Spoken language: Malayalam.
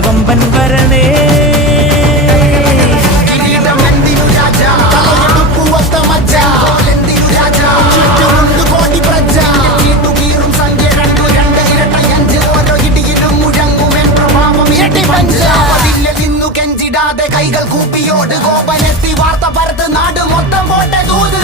കൊമ്പൻ വരണേ. കൈകൾ കൂപ്പിയോട് കോപനെത്തി വാർത്ത പരത്ത് നാട് മൊത്തം പോട്ടെ ദൂത്.